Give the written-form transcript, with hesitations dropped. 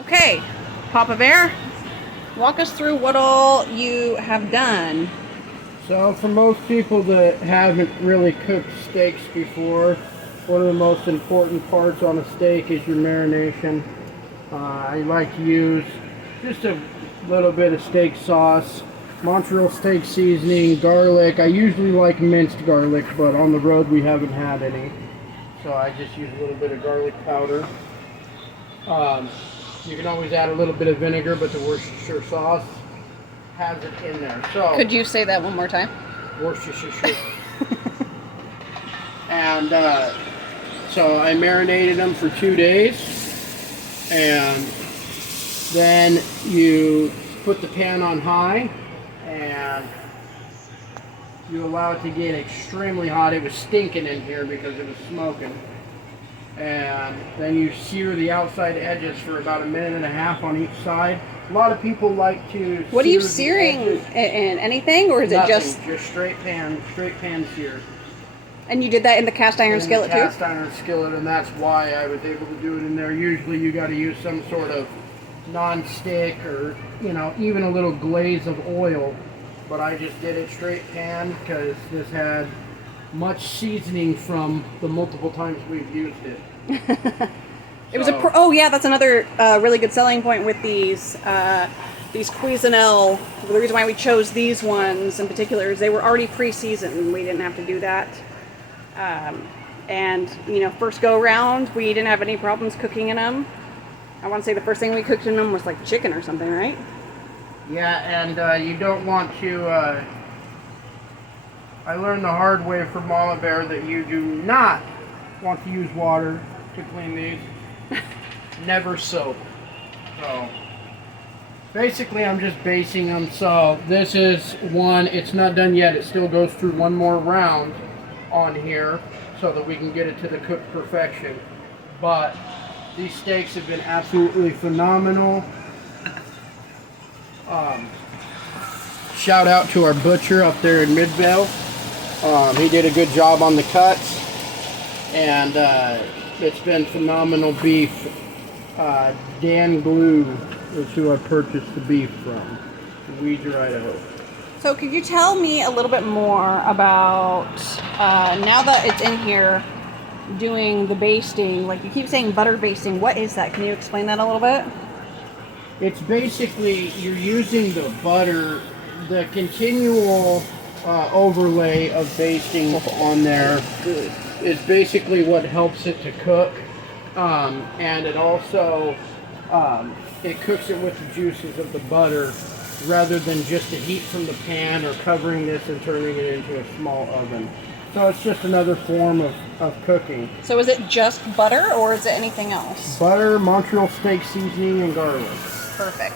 Okay, Papa Bear, walk us through what all you have done. So for most people that haven't really cooked steaks before, one of the most important parts on a steak is your marination. I like to use just a little bit of steak sauce, Montreal steak seasoning, garlic. I usually like minced garlic, but on the road we haven't had any. So I just use a little bit of garlic powder. You can always add a little bit of vinegar, but the Worcestershire sauce has it in there. So Could you say that one more time? Worcestershire. And so I marinated them for 2 days, and then you put the pan on high and you allow it to get extremely hot. It was stinking in here because it was smoking. And then you sear the outside edges for about 1.5 minutes on each side. A lot of people like to. What are you searing in? Anything, or is Nothing, it just straight pan sear? And you did that in the cast iron skillet too? Cast iron skillet, and that's why I was able to do it in there. Usually, you got to use some sort of non-stick or even a little glaze of oil. But I just did it straight pan because this had much seasoning from the multiple times we've used it. It was oh yeah, that's another really good selling point with these Cuisinel. The reason why we chose these ones in particular is they were already pre-seasoned. We didn't have to do that. And first go around, we didn't have any problems cooking in them. I want to say the first thing we cooked in them was like chicken or something, right? Yeah, and you don't want to. I learned the hard way from Mama Bear that you do not want to use water to clean these. Never soap. So basically I'm just basting them. So this is one, it's not done yet. It still goes through one more round on here so that we can get it to the cooked perfection. But these steaks have been absolutely phenomenal. Shout out to our butcher up there in Midvale. He did a good job on the cuts, and it's been phenomenal beef. Dan Glue is who I purchased the beef from, Weezer, Idaho. So could you tell me a little bit more about, now that it's in here doing the basting, like you keep saying butter basting, what is that? Can you explain that a little bit? It's basically, you're using the butter, the continual overlay of basting on there is basically what helps it to cook. And it also, it cooks it with the juices of the butter rather than just the heat from the pan or covering this and turning it into a small oven. So it's just another form of cooking. So is it just butter or is it anything else? Butter, Montreal steak seasoning, and garlic. Perfect.